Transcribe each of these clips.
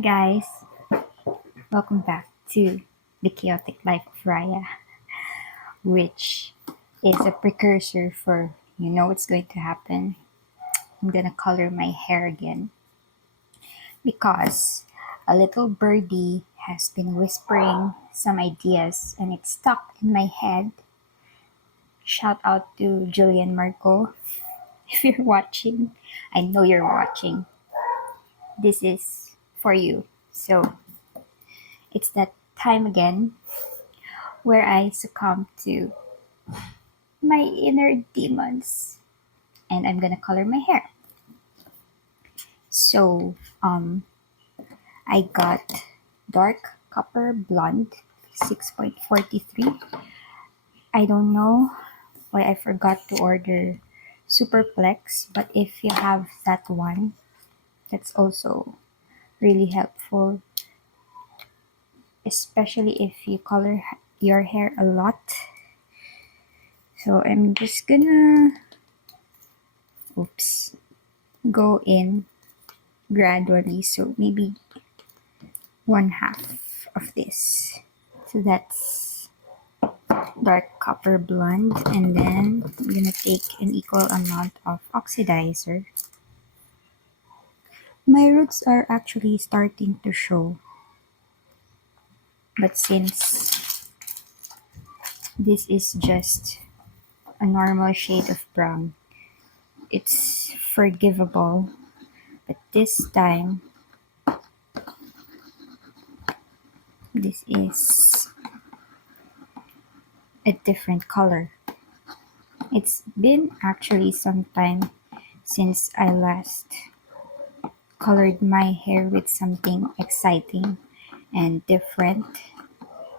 guys, welcome back to the chaotic life of Raya, which is a precursor for what's going to happen. I'm gonna color my hair again because a little birdie has been whispering some ideas and it's stuck in my head. Shout out to Julian Marco if you're watching. I know you're watching. This is for you. So it's that time again where I succumb to my inner demons and I'm gonna color my hair. So I got dark copper blonde 6.43. I don't know why I forgot to order Superplex, but if you have that one, that's also really helpful, especially if you color your hair a lot. So I'm just gonna go in gradually, so maybe one half of this. So that's dark copper blonde, and then I'm gonna take an equal amount of oxidizer. My roots are actually starting to show, but since this is just a normal shade of brown, it's forgivable. But this time, this is a different color. It's been actually some time since I last colored my hair with something exciting and different,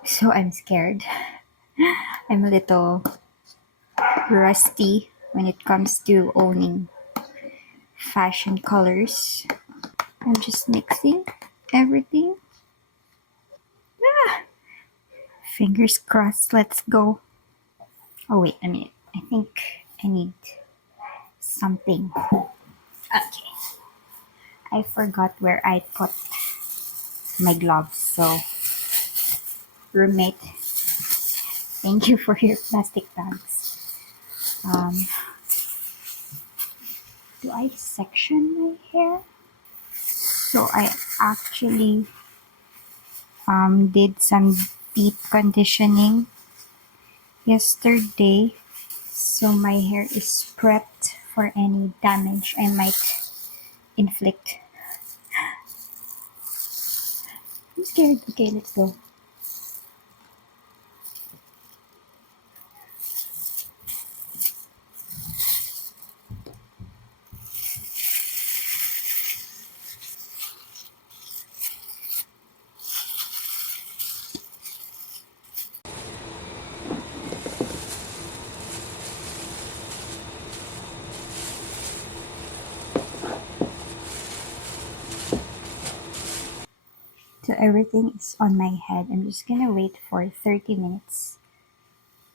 so I'm scared. I'm a little rusty when it comes to owning fashion colors. I'm just mixing everything. Fingers crossed, let's go. Oh, wait a minute. I think I need something. Okay. I forgot where I put my gloves, so roommate, thank you for your plastic bags. Do I section my hair? So I actually did some deep conditioning yesterday, so my hair is prepped for any damage I might inflict. I'm scared. Okay, let's go. So everything is on my head. I'm just gonna wait for 30 minutes.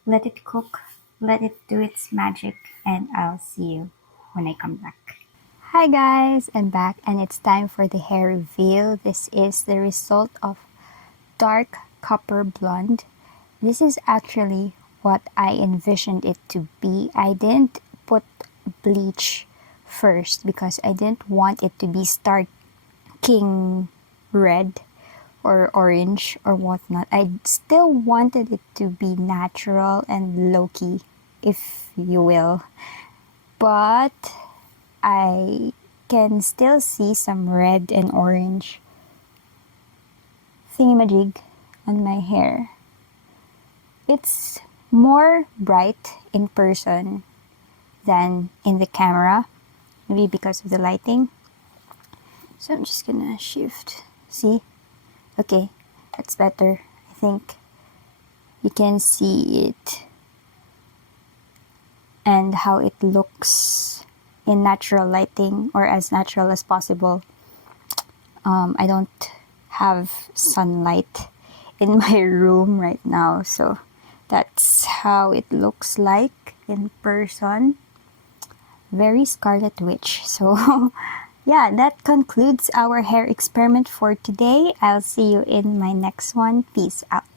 Let it cook, let it do its magic, and I'll see you when I come back. Hi guys, I'm back and it's time for the hair reveal. This is the result of dark copper blonde. This is actually what I envisioned it to be. I didn't put bleach first because I didn't want it to be starking red or orange or whatnot. I still wanted it to be natural and low-key, if you will. But I can still see some red and orange thingamajig on my hair. It's more bright in person than in the camera, maybe because of the lighting. So I'm just gonna shift. See? Okay, that's better. I think you can see it and how it looks in natural lighting, or as natural as possible. I don't have sunlight in my room right now, so that's how it looks like in person. Very Scarlet Witch. So yeah, that concludes our hair experiment for today. I'll see you in my next one. Peace out.